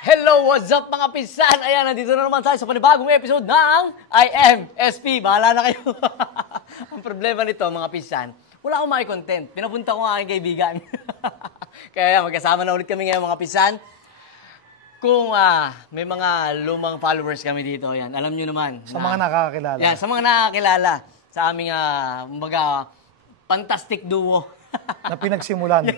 Hello, what's up mga pinsan? Ayan, nandito na naman tayo sa panibagong episode ng IMSP. Bahala na kayo. Ang problema nito mga pinsan, wala akong content. Pinapunta ko ang aking kaibigan. Kaya magkasama na ulit kami ngayon mga pinsan. Kung may mga lumang followers kami dito, yan, alam nyo naman. Sa mga nakakakilala. Yan, sa mga nakakakilala. Sa aming, fantastic duo. Na pinagsimulan.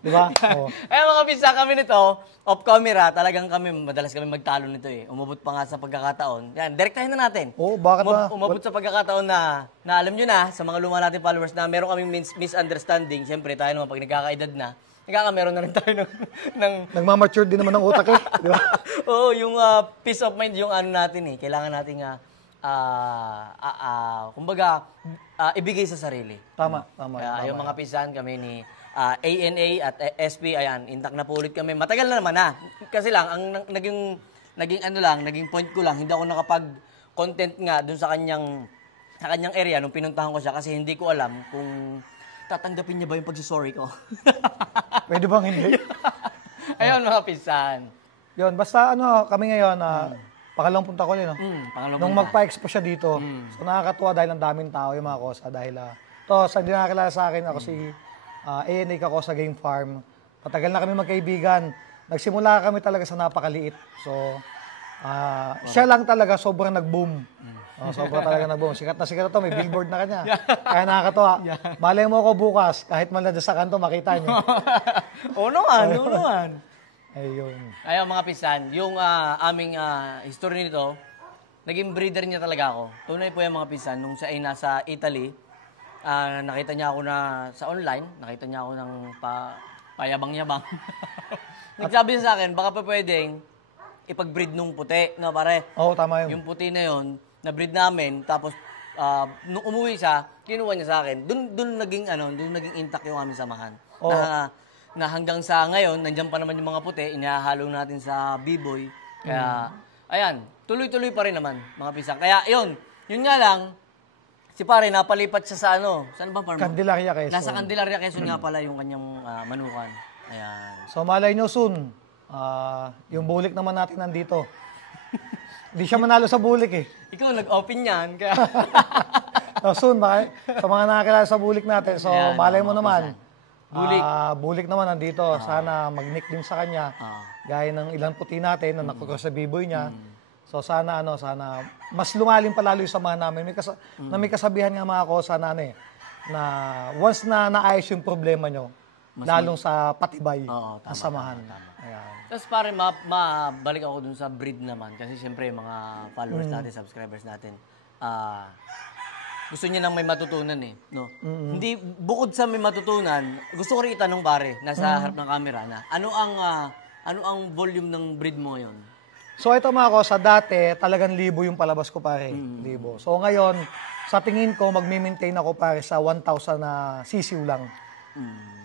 Di ba? Oh. Ay mga pinsan kami nito, off camera, talagang madalas kami magtalo nito eh. Umabot pa nga sa pagkakataon. Yan, direktahin na natin. Oo, bakit ba? Umabot sa pagkakataon na alam nyo na, sa mga luma natin followers na meron kaming misunderstanding. Siyempre tayo naman, pag nagkakaedad na, meron na rin tayo ng Nagmamature din naman ng utak eh. Di ba? Oo, yung peace of mind yung ano natin eh. Kailangan natin kumbaga, ibigay sa sarili. Tama. Kaya yung mga pinsan kami ni ANA at SP, ayan, intact na po ulit kami. Matagal na naman Kasi lang, ang naging point ko lang, hindi ako nakapag-content nga dun sa kanyang area nung pinuntahan ko siya kasi hindi ko alam kung tatanggapin niya ba yung pagsusorry ko. Pwede bang hindi? Ayun mga pinsan. Yun, basta kami ngayon, pangalawang punta ko yun. Nung magpa-expo siya dito, so nakakatuwa dahil ang daming tao yung mga kosa. Dahil, sa hindi nakakilala sa akin, ako si ANA Kakosa Game Farm. Patagal na kami magkaibigan. Nagsimula kami talaga sa napakaliit. So, siya lang talaga sobrang nag-boom. Sobrang talaga nag-boom. Sikat na to, may billboard na kanya. Kaya nakakatuwa. Malay mo ako bukas, kahit man lang sa kanto, makita nyo. Oo naman. Ayun. Ayun mga pinsan, yung aming history nito, naging breeder niya talaga ako. Tunay po yung mga pinsan, nung siya ay nasa Italy, nakita niya ako na sa online, nakita niya ako ng payabang-yabang. Nagsabi niya sa akin, baka pa pwedeng ipag-breed nung puti, no pare? Oo, tama yun. Yung puti na yun, na-breed namin, tapos nung umuwi siya, kinuha niya sa akin. Doon naging intact yung aming samahan. Na hanggang sa ngayon, nandiyan pa naman yung mga puti, inihahalo natin sa B-boy. Kaya, ayan, tuloy-tuloy pa rin naman, mga pisang. Kaya, yun nga lang, si pare, napalipat siya sa saan ba farm? Candelaria, Quezon. Nasa Candelaria, Quezon nga pala yung kanyang manukan. Ayan. So, malay nyo soon, yung bulik naman natin nandito. Hindi siya manalo sa bulik eh. Ikaw, nag-open yan, kaya... So, soon, sa mga nakakilala sa bulik natin, so, ayan, malay mo naman. Bulik naman nandito. Sana mag-nick din sa kanya. Gaya ng ilang puti natin na nakukros sa b-boy niya. So sana mas lumalim pa lalo yung samahan namin. May kasabihan nga mga kosa na na once na naayos yung problema nyo, lalong sa patibay ng samahan. Ayan. Tapos pare, mabalik ako dun sa breed naman. Kasi siyempre, mga followers natin, subscribers natin, gusto niya nang may matutunan no? Hindi, bukod sa may matutunan, gusto ko rin itanong pare, nasa harap ng camera na, ano ang volume ng breed mo ngayon? So ito mga kosa, dati talagang 1,000 yung palabas ko pare, 1,000. So ngayon, sa tingin ko, magme-maintain ako pare sa 1,000 na sisiw lang.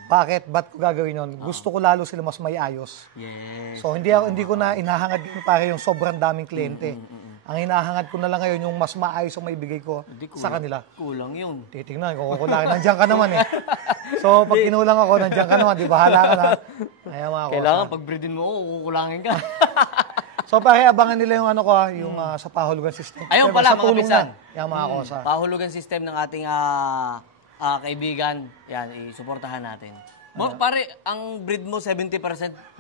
Bakit? Ba't ko gagawin yun? Gusto ko lalo sila mas may ayos. Yes. So hindi ko na inahangad yun pare yung sobrang daming kliyente. Ang hinahangad ko na lang ngayon yung mas maayos ang maibigay ko sa kanila. Kulang yun. Titingnan, kukulangin. Nandiyan ka naman eh. So, pag kinulang ako, nandiyan ka naman. Di bahala ka na. Ayan mga kosa. Kailangan pag breedin mo, kukulangin ka. So, pare, abangan nila yung yung sa pahulugan system. Ayun pala, mga pinsan. Yan mga kosa. Pahulugan system ng ating kaibigan. Yan, isuportahan natin. Pare, ang breed mo 70%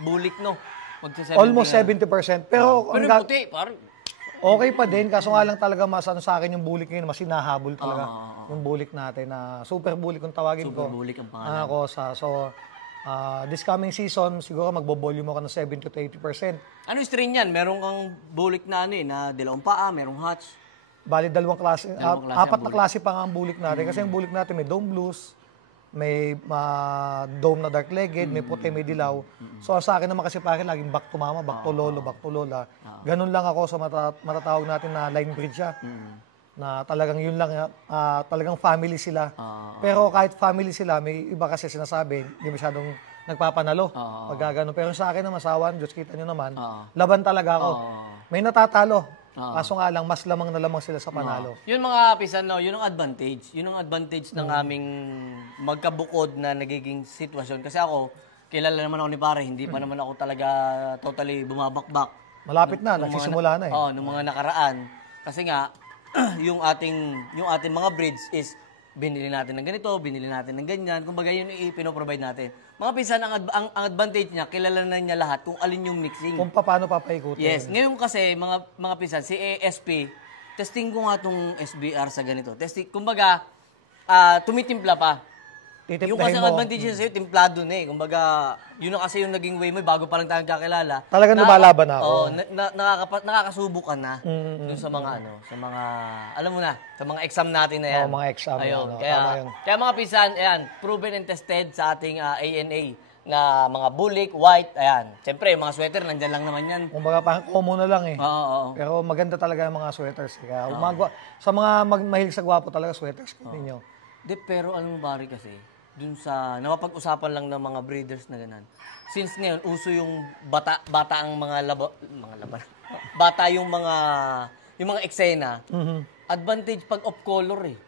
bulik, no? Almost 70%. Pero puti, pare. Okay pa din, kaso nga lang talaga sa akin yung bulik ngayon, mas hinahabol talaga yung bulik natin na super bulik kung tawagin ko. Super bulik ang pangalan. So, this coming season, siguro magbo-volume ako ng 70 to 80%. Ano yung strain yan? Meron kang bulik na na dalawang paa, merong hatch. Bali, dalawang klase, apat na klase pa nga ang bulik natin. Kasi yung bulik natin may dome blues, may dome na dark-legged, may puti, may dilaw. So sa akin naman kasi pare, laging back to mama, back to lolo, back to lola. Ganun lang ako sa matatawag natin na line breed siya. Na talagang yun lang, talagang family sila. Pero kahit family sila, may iba kasi sinasabi, hindi masyadong nagpapanalo. Pag gano'n. Pero sa akin naman, sawan, Diyos kita nyo naman, laban talaga ako. May natatalo. Kaso nga lang, mas lamang na lamang sila sa panalo. Yun mga pisan, no, yun ang advantage. Yun ang advantage ng aming magkabukod na nagiging sitwasyon. Kasi ako, kilala naman ako ni pare, hindi pa naman ako talaga totally bumabakbak. Malapit na, nagsisimula na eh. Oo, nung mga nakaraan. Kasi nga, yung ating mga breeds is binili natin ng ganito, binili natin ng ganyan. Kumbaga yun ipino-provide natin. Mga pinsan, ang advantage niya, kilala na niya lahat kung alin yung mixing. Kung paano papaikutin. Yes. Ngayon kasi, mga pinsan, si ASP, testing ko nga tong SBR sa ganito. Testing, kumbaga, tumitimpla pa. Yung kasi ang advantage niya sa'yo, timplado na eh. Kumbaga, yun na kasi yung naging way mo, bago pa lang tayong kakilala. Talagang lumalaban na ako. Oo, nakakasubukan na dun sa mga alam mo na, sa mga exam natin na yan. Oo, mga exam. Ayun, Tama yun. kaya mga pisan, ayan, proven and tested sa ating ANA na mga bulik, white, ayan. Siyempre, mga sweater, nandyan lang naman yan. Kumbaga parang common na lang eh. Oo. Pero maganda talaga yung mga sweaters. Kaya sa mga mahilig sa gwapo talaga, sweaters ko ninyo. Pero alam mo pare kasi, dun sa napapag-usapan lang ng mga breeders na ganun. Since ngayon uso yung bata ang mga laban. Bata yung mga eksena. Advantage pag off color eh.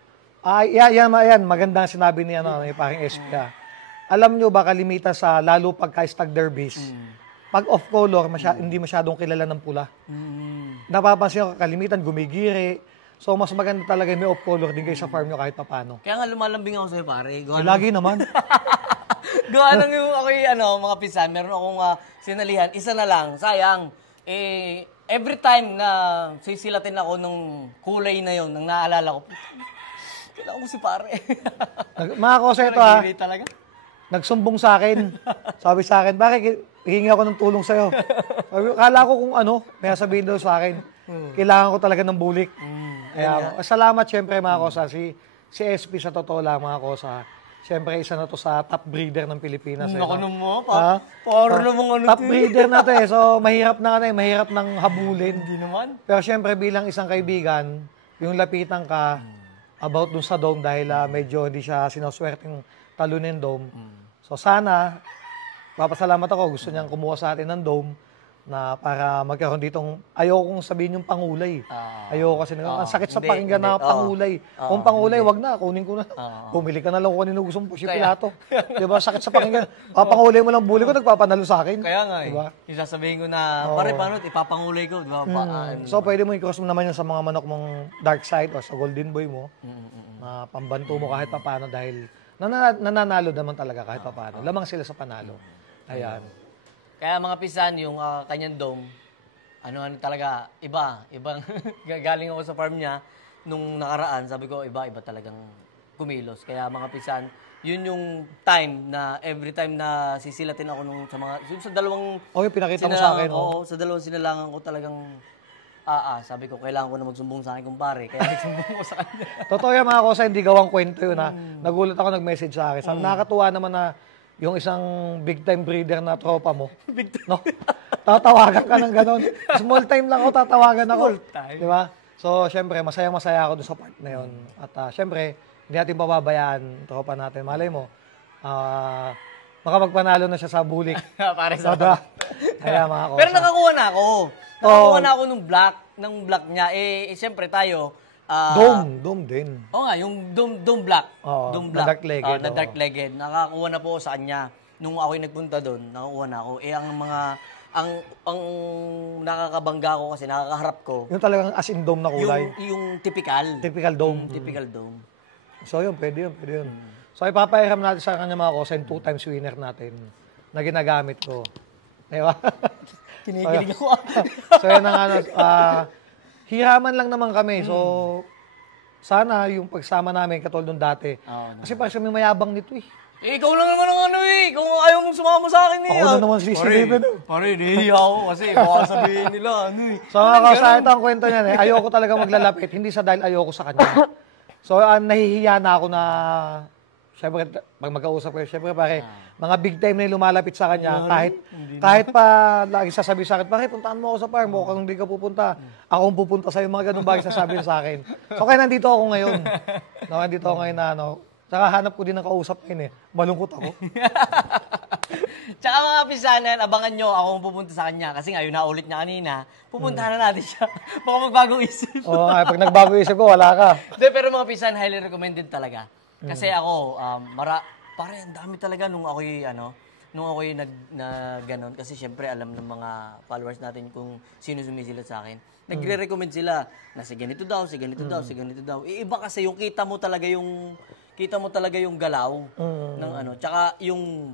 Yan, magandang sinabi ni ni paring SP. Alam nyo ba kalimitan sa lalo pagka stag derbies, pag off color hindi masyadong kilala ng pula. Napapansin ko kalimitan gumigiri. So, mas maganda talaga may off-color din kayo sa farm nyo kahit papano. Kaya nga lumalambing ako sa'yo, pare. Lagi naman. Gawa lang yung ako mga pisan. Meron akong sinalihan. Isa na lang. Sayang. Every time na sisilatin ako nung kulay na yon, nang naalala ko, kailangan ko si pare. Mga kosa ito talaga. Nagsumbong sa akin. Sabi sa akin, bakit hihingi ako ng tulong sa'yo? Kala ko kung may sabihin daw sa akin. Kailangan ko talaga ng bulik. Kaya, salamat syempre mga kosa. Si SP sa totoo lang mga kosa. Syempre isa na to sa top breeder ng Pilipinas. Naku mo, top breeder na to eh. So mahirap na mahirap nang habulin. Hindi naman. Pero syempre bilang isang kaibigan, yung lapitan ka about dun sa dome dahil medyo hindi siya sinuswerteng talunin dome. So sana, papasalamat ako. Gusto niyang kumuha sa atin ng dome na para magkaroon ditong, ayokong sabihin yung pangulay. Ayoko kasi, ang sakit sa pakinggan na pangulay. Kung pangulay, wag na, kunin ko na. Pumili ka na lang kung kanino gusto mo, si Pilato. Diba, sakit sa pakinggan. Papangulay mo lang buli ko, nagpapanalo sa akin. Kaya nga diba? Yung sasabihin ko na, pare, paano, ipapangulay ko. Diba? So, pwede mo i-cross mo naman yan sa mga manok mong dark side o sa golden boy mo. Na pambanto mo kahit papano dahil nananalo naman talaga kahit papano. Lamang sila sa panalo. Ayan. Kaya mga pisan, yung kanyang dome, talaga, ibang galing ako sa farm niya, nung nakaraan, sabi ko, iba talagang kumilos. Kaya mga pisan, yun yung time na every time na sisilatin ako sa dalawang... yung pinakita mo sa akin. Oo, sa dalawang sinalangan ko talagang, sabi ko, kailangan ko na magsumbong sa akin kumpare, kaya nagsumbong ko sa kanya. Totoo yan mga kosa, hindi gawang kwento yun Nagulat ako nag-message sa akin. Nakakatuwa naman na yung isang big-time breeder na tropa mo. No? Tatawagan ka ng ganon. Small time lang ako, tatawagan ako. Small time. Di ba? So, syempre, masaya-masaya ako doon sa part na yun. At syempre, hindi natin pababayaan, tropa natin. Malay mo, makapagpanalo na siya sa bulik. Pare sa Kaya mga kosa. Pero nakakuha na ako. Nakakuha na ako ng black niya. Syempre tayo, Dome din. Oo nga, yung dome black. Dome black. Na dark-legged. Na dark-legged. Nakakuha na po ako sa kanya. Nung ako'y nagpunta doon, nakakuha na ako. Ang nakakabangga ko kasi nakakaharap ko. Yung talagang as in dome na kulay. Yung typical. Typical dome. Typical dome. So yun, pwede yun. So ipapairam natin sa kanya mga kosa yung 2 times winner natin na ginagamit ko. Diba? Kinikilig ako. So yan ang hiraman lang naman kami. So, sana yung pagsama namin katulad nung dati. Kasi parang may mayabang nito eh. Ikaw lang naman ang Ikaw ayaw mong sumama sa akin Ako na naman sisipin. Pare, nahihiya ako kasi baka sabihin nila So, sa ito ang kwento niyan ayoko talaga maglalapit. Hindi sa dahil ayoko sa kanya. So, nahihiya na ako na syempre, pag magkausap ko, syempre pare, mga big time na yung lumalapit sa kanya, kahit pa lagi sasabi sa akin, bakit puntaan mo ako sa farm mo, kung hindi ka pupunta, ako ang pupunta sa'yo, mga ganun bagay sasabihin sa akin. So kaya nandito ako ngayon. Nandito ako ngayon na Tsaka hanap ko din ng kausap ngayon malungkot ako. Tsaka mga pisanan, abangan nyo akong pupunta sa kanya. Kasi nga, yun naulit niya kanina, pupuntahan na natin siya. Baka magbagong isip. Oo nga, pag nagbago isip ko, wala ka. Pero mga pisan, highly recommended talaga. Kasi ako, pare, ang dami talaga nung ako'y, nung ako yung ganon, kasi syempre alam ng mga followers natin kung sino sumisilat sa akin. Nagre-recommend sila na si ganito daw, si ganito daw, si ganito daw. Iba kasi yung kita mo talaga yung galaw ng ano. Tsaka yung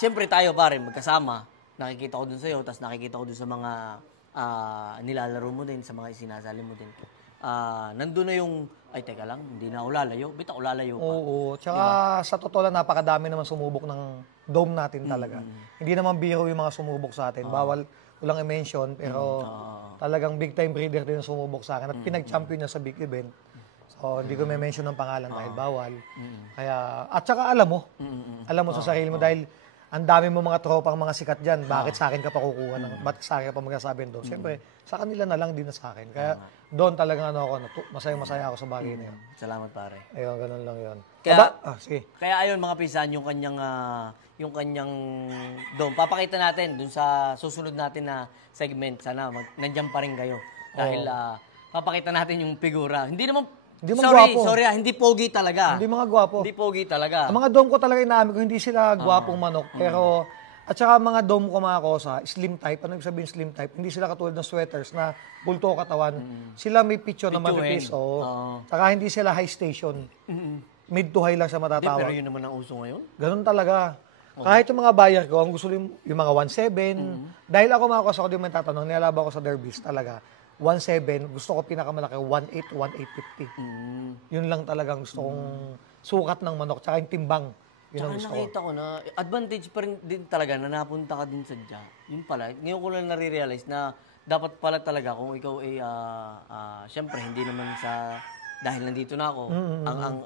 syempre tayo pare magkasama. Nakikita ko dun sa'yo, tapos nakikita ko dun sa mga nilalaro mo din, sa mga isinasali mo din. Nandun na yung, ay teka lang, hindi na ako lalayo. Bita ako lalayo pa. Oo. Tsaka sa totoo lang, napakadami naman sumubok ng dome natin talaga. Hindi naman biro yung mga sumubok sa atin. Bawal, walang i-mention, pero talagang big time breeder din ang sumubok sa akin. At pinag-champion niya sa big event. So, hindi ko may mention ng pangalan dahil bawal. Kaya, at saka alam mo sa sarili mo dahil ang dami mo mga tropang mga sikat dyan. Bakit sa akin ka pa kukuha ng, bakit sa akin ka pa magsasabi doon? Siyempre, sa kanila na lang din na sa akin. Kaya doon talagang masayang-masaya ako sa bagay na yun. Salamat pare. Ayun, ganun lang yun. Kaya, sige. Kaya ayun mga pisan, yung kanyang doon. Papakita natin doon sa susunod natin na segment. Sana nandiyan pa rin kayo. Dahil papakita natin yung figura. Hindi hindi pogi talaga. Hindi mga gwapo. Hindi pogi talaga. Ang mga dome ko talaga inamin ko, hindi sila gwapong manok. Pero, at saka mga dome ko mga kosa, slim type. Ano ibig sabihin slim type? Hindi sila katulad ng sweaters na bulto katawan. Sila may picture na manipis. Saka hindi sila high station. Mid to high lang siya matatawag. Pero yun naman ang uso ngayon. Ganun talaga. Kahit yung mga buyer ko, ang gusto yung mga 1.7. Dahil ako mga kosa ko din may tatanong, nilalaban ko sa derbies talaga. 1.7, gusto ko pinakamalaki, 1.8, 1.850. Yun lang talagang gusto kong sukat ng manok, tsaka yung timbang. Yun ang gusto ko. Nakita ko na, advantage pa rin din talaga na napunta ka din sa dya. Yun pala, ngayon ko lang nare-realize na dapat pala talaga kung ikaw ay, syempre, hindi naman dahil nandito na ako,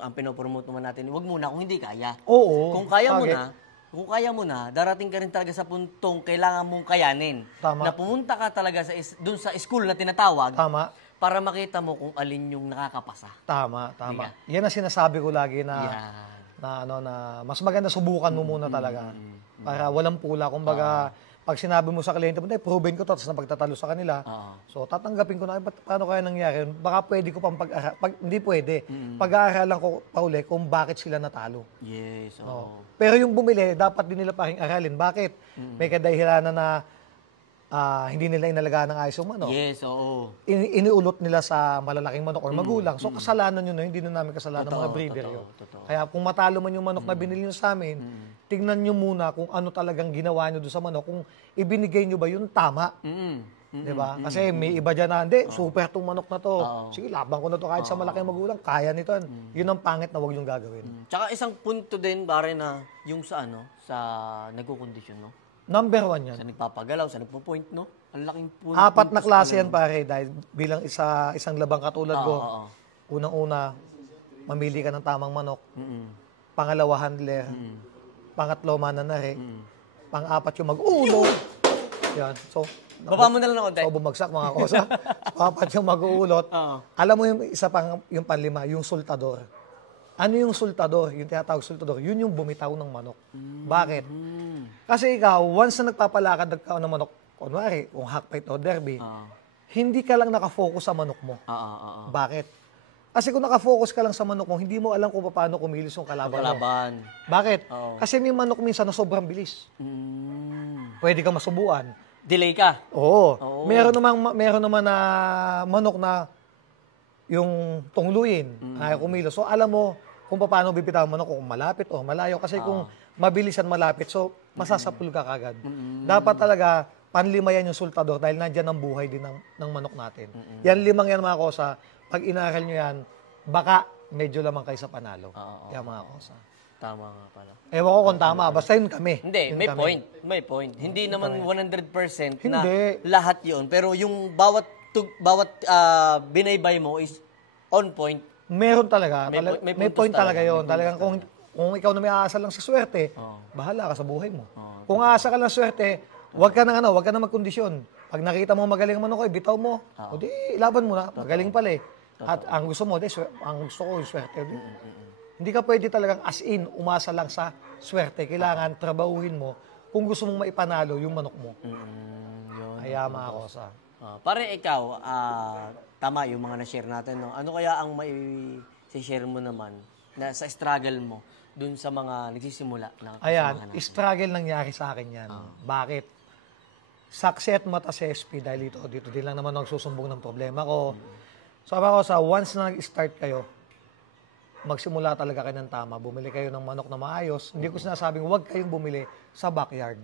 ang pinopromote naman natin, wag muna kung hindi kaya. Oo. Kung kaya mo na, darating ka rin talaga sa puntong kailangan mong kayanin. Tama. Na pumunta ka talaga dun sa school na tinatawag. Tama. Para makita mo kung alin yung nakakapasa. Tama. Yan ang sinasabi ko lagi na mas maganda subukan mo muna talaga. Para walang pula. Kumbaga, pag sinabi mo sa kliyente mo, proven ko to, tapos napagtatalo sa kanila. So, tatanggapin ko na, paano kaya nangyari yun? Baka pwede ko pang hindi pwede. Pag-aaralan ko pa uli kung bakit sila natalo. Yes, Pero yung bumili, dapat din nila paring aralin. Bakit? May kadahilanan na hindi nila inalagaan ng ayos yung manok. Yes, oo. Iniulot nila sa malalaking manok or magulang. So, kasalanan yun, hindi na namin kasalanan ng mga breeder yun. Kaya kung matalo man yung manok na binili nyo sa amin, tignan nyo muna kung ano talagang ginawa nyo doon sa manok, kung ibinigay nyo ba yung tama. Diba? Kasi may iba dyan na, super tong manok na to. Sige, laban ko na to kahit sa malaking magulang, kaya nito. Yun ang pangit na huwag yung gagawin. Tsaka isang punto din, pare, na yung sa nagkukondisyon, no? Number 1 yan. Sa nagpapagalaw, sa nagpo-point, no? Ang laking point. 4 na klase yan, pare, dahil bilang isang labang katulad ko. Unang-una, mamili ka ng tamang manok. Pangalawa, handler. Pangatlo, mananari. Pang-apat, yung mag-uulot. Yan. So, baba mo na lang ng konti. So, bumagsak mga kosa. Pang-apat yung mag-uulot. Alam mo yung isa pang, yung panlima, yung sultador. Ano yung sultador? Yung tinatawag sultador, yun yung bumitaw ng manok. Bakit? Kasi ikaw, once na nagpapalakad ng manok, kunwari, kung hackfight o derby, hindi ka lang nakafocus sa manok mo. Bakit? Kasi kung nakafocus ka lang sa manok mo, hindi mo alam kung paano kumilos yung kalaban mo. Bakit? Kasi may manok minsan na sobrang bilis. Pwede kang masubuan. Delay ka? Oo. Meron naman na manok na yung tungluyin, ayaw kumilos. So, alam mo kung paano bibitaw manok, kung malapit o malayo. Kasi kung mabilisan malapit, so masasapul ka kagad. Dapat talaga, panlima yan yung sultador dahil nandyan ang buhay din ng manok natin. Yan 5 yan mga kosa. Pag inaral nyo yan, baka medyo lamang kayo sa panalo. Yan mga kosa. Tama nga pala. Ewan ko kung tama. Basta yun kami. Hindi, may point. Hindi naman 100% na lahat yun. Pero yung bawat binaybay mo is on point. Meron talaga. May point talaga yun. Talagang kung ikaw na may aasa lang sa swerte, bahala ka sa buhay mo. Kung aasa ka lang sa swerte, wag ka na magkondisyon. Pag nakita mo magaling manok, bitaw mo. O di, laban mo na. Magaling pala eh. At ang gusto mo, ang gusto ko yung swerte. Hindi ka pwede talagang as in, umasa lang sa swerte. Kailangan trabahuhin mo kung gusto mong maipanalo yung manok mo. Kaya mga kosa. Pare ikaw, tama yung mga na-share natin. No? Ano kaya ang mai-share mo naman na sa struggle mo dun sa mga nagsisimula na Ayan, kasamahan natin? struggle nangyari sa akin yan. Bakit? Saksi at mata sa SP dahil dito din lang naman ako susumbong ng problema ko. Sabi ko sa once na nag-start kayo, magsimula talaga kayo ng tama. Bumili kayo ng manok na maayos. Hindi ko sinasabing huwag kayong bumili sa backyard.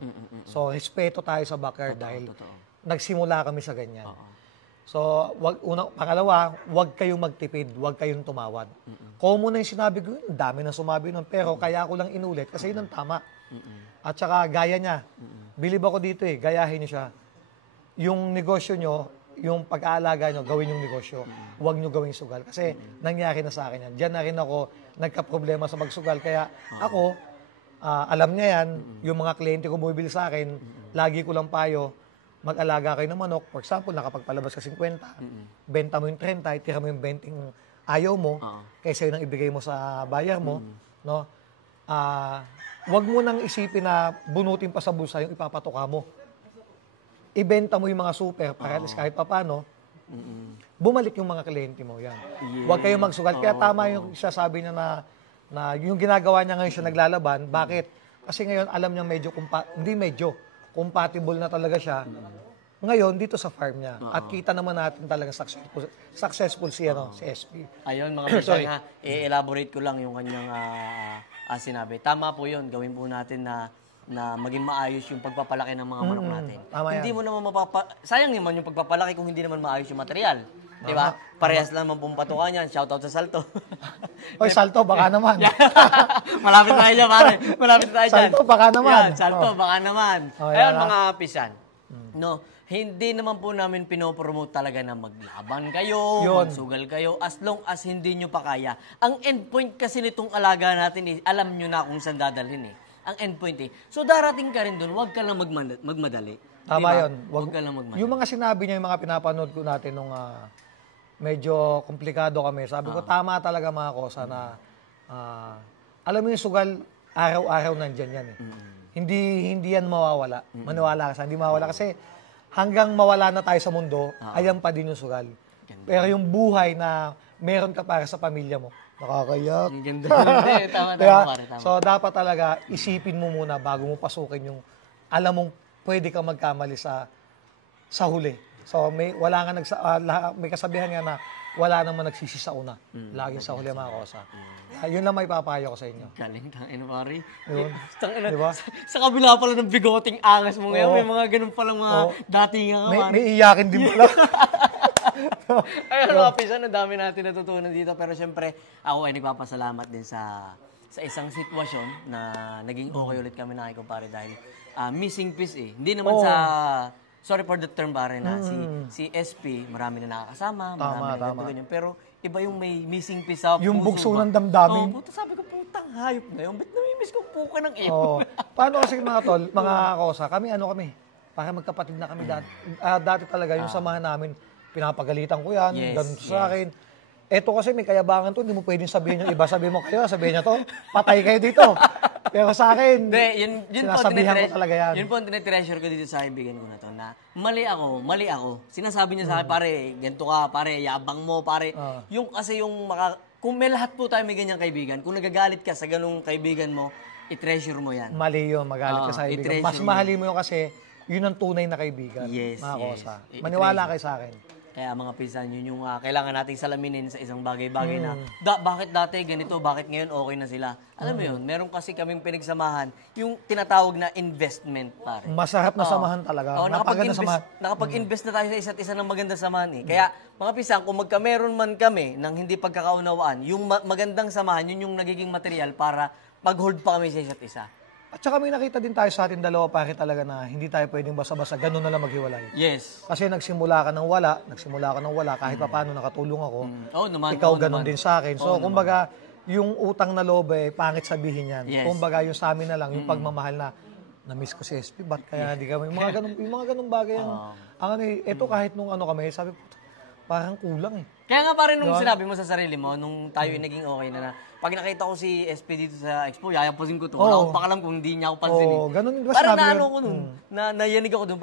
So, respeto tayo sa backyard dahil nagsimula kami sa ganyan. So, pangalawa, huwag kayong magtipid, huwag kayong tumawad. Common na yung sinabi ko, ang dami na sumabi nun, pero kaya ko lang inulit kasi yun ang tama. At saka, gaya niya, bilib ako dito gayahin niyo siya. Yung negosyo nyo, yung pag-aalaga nyo, gawin yung negosyo. Huwag nyo gawing sugal. Kasi nangyari na sa akin yan. Diyan na rin ako nagka-problema sa magsugal. Kaya ako, alam niya yan, yung mga kliyente ko bumibili sa akin, lagi ko lang payo, mag-alaga kayo ng manok. For example, nakapagpalabas ka 50, benta mo yung 30, tira mo yung 20 ayaw mo, kaysa yun ang ibigay mo sa buyer mo. No? Huwag mo nang isipin na bunutin pa sa bulsa yung ipapatoka mo. Ibenta mo yung mga super para at least kahit papano, bumalik yung mga kliyente mo. Yan. Huwag kayong magsugal. Kaya tama yung sasabi niya na yung ginagawa niya ngayon siya naglalaban. Bakit? Kasi ngayon alam niya compatible na talaga siya. Ngayon, dito sa farm niya. At kita naman natin talaga successful si SP. Ayun, mga pinsan, i-elaborate ko lang yung kanyang sinabi. Tama po yun. Gawin po natin na maging maayos yung pagpapalaki ng mga manok natin. Hindi mo naman sayang naman yung pagpapalaki kung hindi naman maayos yung material. Di ba? Parehas lang naman pong patukan yan. Shoutout sa Salto. Oy, Salto, baka naman. Malapit tayo dyan, pare. Malapit tayo dyan. Salto, baka naman. Yan, Salto, baka naman. Ayun, mga pisan. No, hindi naman po namin pinopromote talaga na maglaban kayo, magsugal kayo, as long as hindi nyo pa kaya. Ang endpoint kasi nitong alaga natin, alam nyo na kung saan dadalhin ang endpoint So darating ka rin doon, huwag ka lang magmadali. Tama diba? yun. Huwag ka lang magmadali. Yung mga sinabi niya, yung mga pinapanood ko natin nung medyo komplikado kami, sabi ko, tama talaga mga kosa na, alam mo yung sugal, araw-araw nandyan yan Hindi yan mawawala. Maniwala ka sa hindi mawawala. Kasi hanggang mawala na tayo sa mundo, ayan pa din yung sugal. Pero yung buhay na meron ka para sa pamilya mo, nakakayak. Ang ganda. Tama, pare. Tama. So, dapat talaga isipin mo muna bago mo pasukin yung alam mong pwede kang magkamali sa huli. So, may kasabihan nga na wala naman nagsisi sa una. Lagi sa huli mga kosa. Yun lang may papayo ko sa inyo. Galing, tangin, pare. Yun. Diba? Sa kabila pala ng bigoting angas mo ngayon, may mga ganun palang mga dating nga. May iyakin din pala. Ayun, mga pisan, ang dami natin natutunan dito. Pero syempre, ako ay nagpapasalamat din sa isang sitwasyon na naging okay ulit kami na kumpare dahil missing piece Hindi naman sorry for the term pare na si SP, marami na nakakasama, marami na ganyan. Pero iba yung may missing piece sa yung puso. bugso ng damdamin. Sabi ko, putang hayop na yun. Ba't namimiss ko puka ng iyo? Paano kasi mga tol, mga kosa, kami, para magkapatid na kami dati. Dati talaga, yung samahan namin, pinapagalitan ko yan, ganun sa akin. Eto kasi may kayabangan to, hindi mo pwedeng sabihin yung iba. Sabihin mo kayo, sabihin niya to, patay kayo dito. Pero sa akin, sinasabihan ko talaga yan. Yun po ang tinitreasure ko dito sa kaibigan ko na to, na mali ako. Sinasabi niya sa akin, pare, ganito ka, pare, yabang mo, pare. Yung kasi kung may lahat po tayo may ganyang kaibigan, kung nagagalit ka sa ganung kaibigan mo, i-treasure mo yan. Mali yun, magalit ka sa kaibigan. Mas mahalin mo yun kasi, yun ang tunay na kaibigan. Mga kosa. Maniwala kayo sa akin. Kaya mga pinsan, yun yung kailangan nating salaminin sa isang bagay-bagay na bakit dati ganito, bakit ngayon okay na sila. Alam mo yun, meron kasi kaming pinagsamahan yung tinatawag na investment, pare. Masarap na samahan talaga. Napaganda samahan. Nakapag-invest na tayo sa isa't isa ng maganda samahan Kaya mga pinsan, kung meron man kami ng hindi pagkakaunawaan, yung magandang samahan, yun yung nagiging material para mag-hold pa kami sa isa't isa. At saka may nakita din tayo sa atin dalawa pare talaga na hindi tayo pwedeng basa-basa, ganun na lang maghiwalay. Yes. Kasi nagsimula ka ng wala, kahit pa paano nakatulong ako. Ikaw ganun din sa akin. So, kumbaga, yung utang na loob pangit sabihin yan. Yes. Kumbaga, yung sa amin na lang, yung pagmamahal na-miss ko si SP, ba't kaya hindi kami, yung mga ganun bagay yan. Ito kahit nung kami, sabi po, parang kulang Kaya nga parang nung sinabi mo sa sarili mo, nung tayo naging okay na pag nakita ko si SP dito sa expo, yayapasin ko to. Wala akong pakalam kung hindi niya ako pansinin. Ganun ba parang sinabi naano ko nun, nayanig ako dun.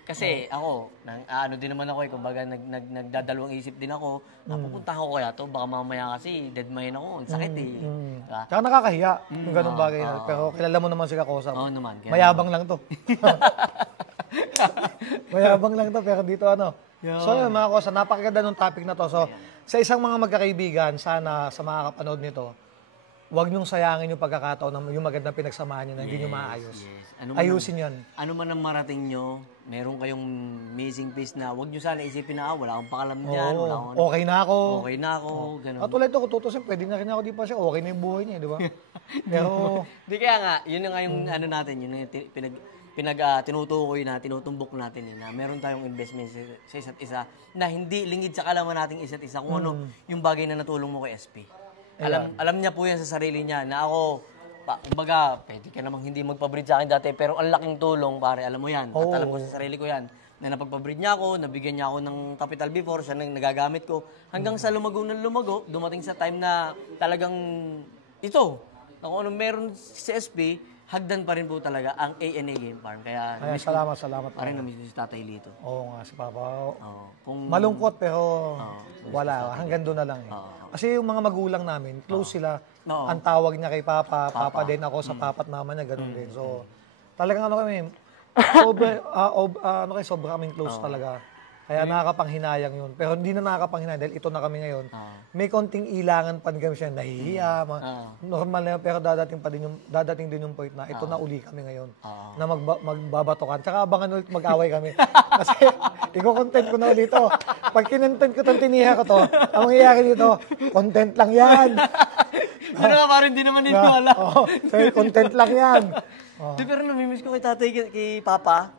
Kasi ako, ano din naman ako kumbaga nagdadalawang isip din ako, napupunta ko kaya to, baka mamaya kasi dead mind ako, ang sakit Diba? Tsaka nakakahiya yung ganung bagay na. Pero kilala mo naman si Kakosa. Oo naman. Mayabang lang to. Mayabang lang to, pero dito ano. So yun mga Kosa, napakaganda ng topic na to. So sa isang mga magkakaibigan, sana sa mga kapanood nito, huwag niyong sayangin yung pagkakataon ng yung magandang pinagsamahan niyo na hindi niyo maayos. Ayusin yan. Ano man ang marating nyo, meron kayong missing piece na huwag nyo sana isipin na wala akong pakalam dyan. Wala akong, okay na ako. Okay na ako. Ganun. At tulad ito, kung tutusin, pwede na rin ako di pa siya. Okay na yung buhay niya, di ba? Pero... Di kaya nga, yun nga yung ano natin, yun yung tinutukoy na, tinutumbok natin na meron tayong investment sa isa't isa na hindi lingid sa kalaman nating isa't isa kung ano yung bagay na natulong mo kay SP. Alam niya po yan sa sarili niya na ako, kumbaga, pwede ka namang hindi magpabreed sa akin dati, pero ang laking tulong, pare, alam mo yan. At alam ko sa sarili ko yan, na napagpabreed niya ako, nabigyan niya ako ng capital before, siya nang nagagamit ko, hanggang sa lumago ng lumago, dumating sa time na talagang ito, na kung anong meron si SP, hagdan pa rin po talaga ang ANA Game Farm. Kaya salamat. Parang na-miss si Tatay Lito. Oo nga, si Papa. Kung malungkot pero wala. Hanggang doon na lang Kasi yung mga magulang namin, close sila. Ang tawag niya kay Papa. Papa din ako sa Papa at Mama niya, ganun din. So, talagang ano kami, sobra kaming close talaga. Kaya nakakapanghinayang yun. Pero hindi na nakakapanghinayang dahil ito na kami ngayon. May konting ilangan pa kami siya, nahihiya. Normal na yun, pero dadating din yung point na ito na uli kami ngayon. Na magbabatokan. Tsaka abangan ulit mag-away kami. Kasi i-content ko na ulit ito. Pag kinontent ko itong tiniha ko to, ang mangyayari dito, content lang yan. Pero nga parang hindi naman wala. So, content lang yan. Pero namimiss ko kay Papa,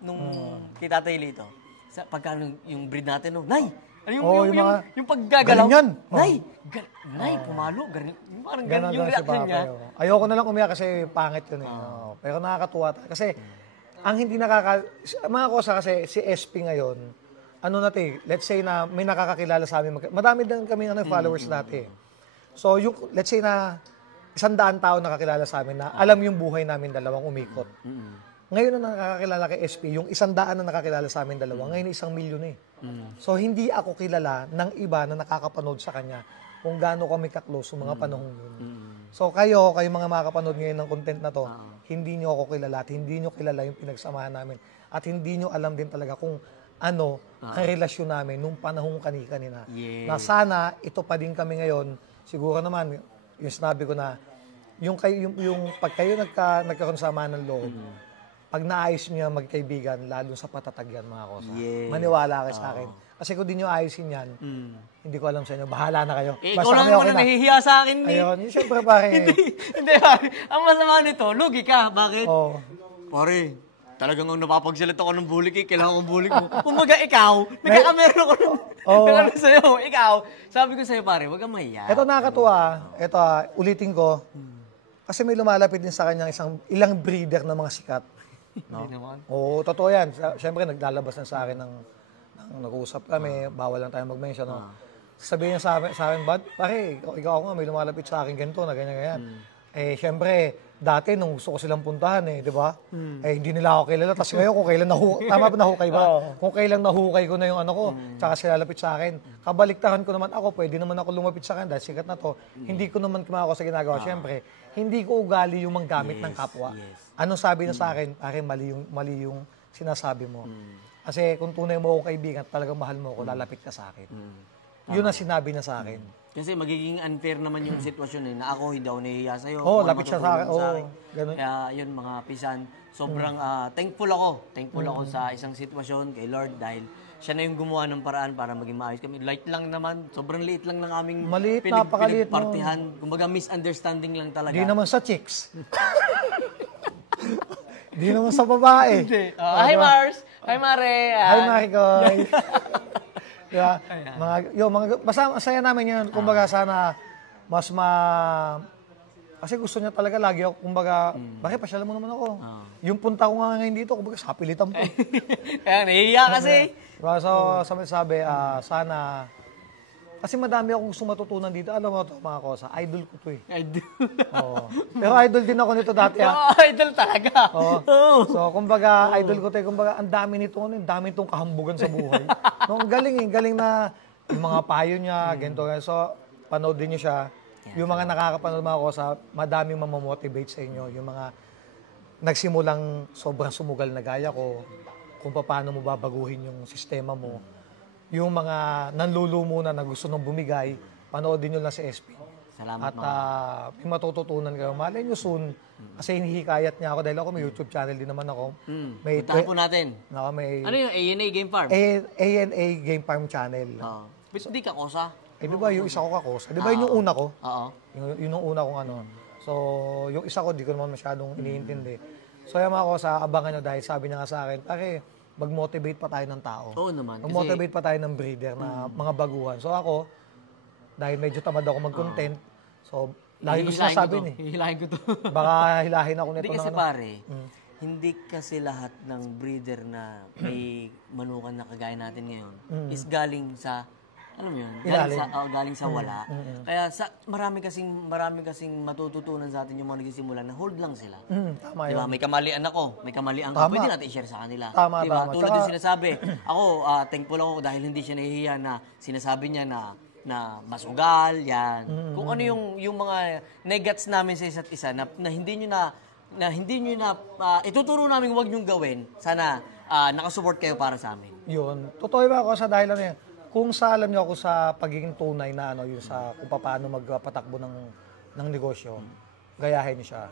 kay Tatay Lito. Pagka yung breed natin, Nay! Yung paggagalaw. Nay! Nay, pumalo. Parang ganun yung reaction niya. Ayoko na lang umiyak kasi pangit yun. Pero nakakatuwa. Kasi, ang hindi mga Kosa kasi, si SP ngayon, let's say na may nakakakilala sa amin. Madami din kami followers natin. So, let's say na 100 tao nakakilala sa amin na alam yung buhay namin dalawang umikot. Ngayon na nakakilala kay SP, yung 100 na nakakilala sa amin dalawa, ngayon 1 milyon So, hindi ako kilala ng iba na nakakapanood sa kanya kung gaano kami ka-close sa mga panahon yun. So, kayo mga makakapanood ngayon ng content na to, hindi nyo ako kilala at hindi nyo kilala yung pinagsamahan namin. At hindi nyo alam din talaga kung ano ang relasyon namin nung panahong kanina. Na sana, ito pa din kami ngayon, siguro naman, yung sinabi ko na, yung pag kayo nagkaroon sama ng loob, pag naayos niyo magkaibigan, lalo sa patatag yan, mga Kosa. Maniwala kayo sa akin. Kasi kung di nyo ayusin yan, hindi ko alam sa inyo, bahala na kayo. Ikaw lang naman na nahihiya sa akin. Ayun, siyempre pare. Hindi, ang masama nito, lugi ka. Bakit? Pare, talagang napapagsalita ko ng bully kailangan kong bully mo. Kumaga ikaw, nagkakamera ko ng sa'yo. Ikaw, sabi ko sa'yo pare, wag kang mahiya. Ito nakakatuwa. Ito, ulitin ko. Kasi may lumalapit din sa kanya ilang breeder ng mga sikat. Hindi naman. Oo, totoo yan. Siyempre, naglalabas na sa akin ng nag-uusap kami, bawal lang tayo mag-mention. Sabihin niya sa akin, Bad, pare, ikaw ako nga, may lumalapit sa akin ganito, na ganyan. Siyempre, dati nung gusto ko silang puntahan di ba? Hindi nila ako kilala. Tapos ngayon, kung kailan tama ba nahukay ba? Kung kailan nahukay ko na yung ano ko, tsaka sila lapit sa akin. Kabaliktaran ko naman ako, pwede naman ako lumapit sa akin dahil sikat na to. Hindi ko naman kumakaw sa ginagawa. Siyempre, hindi ko ugali yung manggamit ng kapwa. Anong sabi na sa akin? Pare, mali yung sinasabi mo. Kasi kung tunay mo akong kaibigan, talagang mahal mo ako, lalapit ka sa akin. Yun ang sinabi na sa akin. Kasi magiging unfair naman yung sitwasyon na ako hindi ako nahihiya sa'yo. Lapit siya sa akin. Ganun. Kaya yun mga pisan, sobrang thankful ako sa isang sitwasyon kay Lord dahil siya na yung gumawa ng paraan para maging maayos kami. Light lang naman, sobrang liit lang ng aming napakaliit pinagpartihan. Kumbaga misunderstanding lang talaga. Di naman sa chicks. Di naman sa babae. Hi Mars! Hi Mare! Hi Maricoy! Diba? Basta masaya namin yun. Kumbaga sana kasi gusto niya talaga lagi ako, kumbaga, bakit pasyalan mo naman ako? Yung punta ko nga ngayon dito, kumbaga sapilitan po. Kaya nahihiya kasi. Diba? So, sabi, sana Kasi madami akong gusto matutunan dito. Alam mo ito, mga kosa, idol ko to eh. Idol. Oo. Pero idol din ako nito dati. Idol talaga. Oo. So, kumbaga, idol ko tayo. Kumbaga, ang dami nito, ang dami itong kahambugan sa buhay. No, ang galing eh. Galing na yung mga payo niya, ganito. So, panood din niyo siya. Yung mga nakakapanood mga kosa, madaming mamamotivate sa inyo. Yung mga nagsimulang sobrang sumugal na gaya ko, kung paano mo babaguhin yung sistema mo. Yung mga nanlulumo na gusto nang bumigay, panoodin nyo lang si SP. Salamat at may matututunan kayo. Malay nyo soon, kasi hinihikayat niya ako dahil ako may YouTube channel din naman ako. May puntahan po natin. May, ano yung ANA Game Farm? ANA Game Farm channel. But di ka kosa? Di ba yung isa ko kakosa? Di ba yun yung una ko? Oo. Yun yung una kong ano. So, yung isa ko, di ko naman masyadong iniintindi. So, yung mga kosa, abangan nyo dahil sabi niya nga sa akin, mag-motivate pa tayo ng tao. Oo naman. Mag-motivate pa tayo ng breeder na mga baguhan. So ako, dahil medyo tamad ako mag-content, so lagi ko sinasabi ni. Hihilahin ko to. Baka hilahin ako nito. Hindi kasi pare, hindi kasi lahat ng breeder na may manukan na kagaya natin ngayon is galing sa alam mo yun? Galing sa wala. Kaya marami kasing matututunan sa atin yung mga nagsisimula na hold lang sila. Tama diba? yun. May kamalian ako, may kamalian ka. Pwede natin i-share sa kanila. Tama, diba? tama. Tulad yung sinasabi. Ako, thankful ako dahil hindi siya nahihiya na sinasabi niya na masugal, yan. Kung ano yung mga negats namin sa isa't isa na hindi nyo na ituturo namin huwag nyong gawin. Sana nakasupport kayo para sa amin. Yun. Totoo ba ako sa dahil ano yan? Kung sa alam niyo ako sa pagiging tunay na ano, yung sa kung paano magpatakbo ng negosyo, gayahin niyo siya.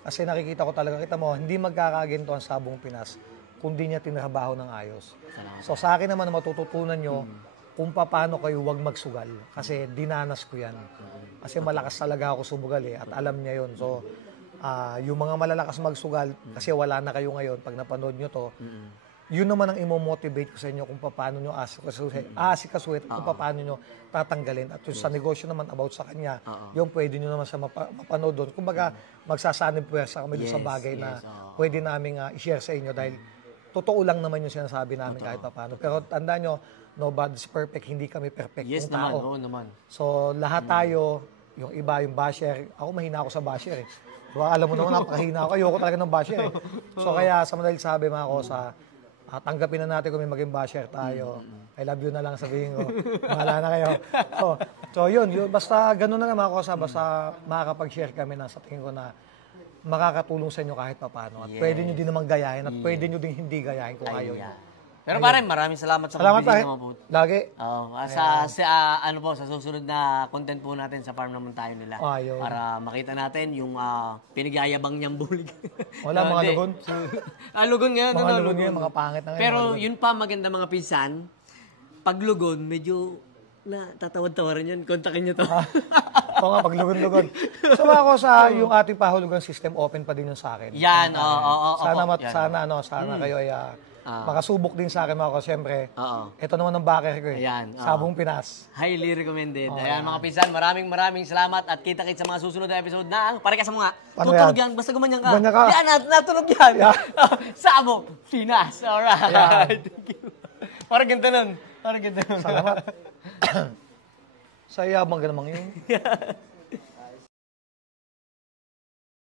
Kasi nakikita ko talaga, kita mo, hindi magkakaginto ang Sabong Pinas kung di niya tinrabaho ng ayos. So sa akin naman matututunan niyo kung paano kayo wag magsugal. Kasi dinanas ko yan. Kasi malakas talaga ako sumugal eh, at alam niya yun. So yung mga malalakas magsugal, kasi wala na kayo ngayon, pag napanood niyo to, yun naman ang imo-motivate ko sa inyo kung paano nyo asikasuhin, kung paano nyo tatanggalin. At yung sa negosyo naman about sa kanya, yung pwede nyo naman sa mapanood doon. Kumbaga, magsasanib puwersa kami doon sa bagay na pwede namin i-share sa inyo dahil totoo lang naman yung sinasabi namin kahit paano. Pero tandaan nyo, nobody's perfect, hindi kami perfect tao. Oo naman. So, lahat tayo, yung iba, yung basher, ako mahina ako sa basher eh. Diba, alam mo naman, napakahina ako. Ayoko talaga ng basher eh. So, kaya sa madali sabi mga ko tanggapin na natin kung may maging basher tayo. I love you na lang sabihin ko. Mahala na kayo. So yun. Basta ganun na naman ako basta makakapag-share kami na sa tingin ko na makakatulong sa inyo kahit paano. At pwede nyo din naman gayahin at pwede nyo din hindi gayahin kung ayaw nyo. Pero pare, maraming salamat sa pagbibigay naman po. Lagi. Sa susunod na content po natin sa farm naman tayo nila. Para makita natin yung pinag-ayabang niyang bulig. Wala, mga lugon. Lugon nga. Mga lugon nga, mga pangit na nga. Pero yun pa, maganda mga pinsan, pag lugon, medyo tatawad-tawaran yan. Kontakin niyo to. Oo nga, pag lugon-lugon. So ako yung ating pahulugan system, open pa din yun sa akin. Yan, Sana kayo ay makasubok din sa akin mga ko. Siyempre, ito naman ang backer ko eh. Ayan, Sabong Pinas. Highly recommended. Ayan mga pinsan, maraming salamat at kita-kits sa mga susunod na episode ng pare ka sa mga tutulog yan, basta gumanyan ka. Gumanyan ka. Yan, natunog yan. Sabong Pinas. Alright. Thank you. Parang ganda nun. Salamat. Sa iyabang ka namang yun.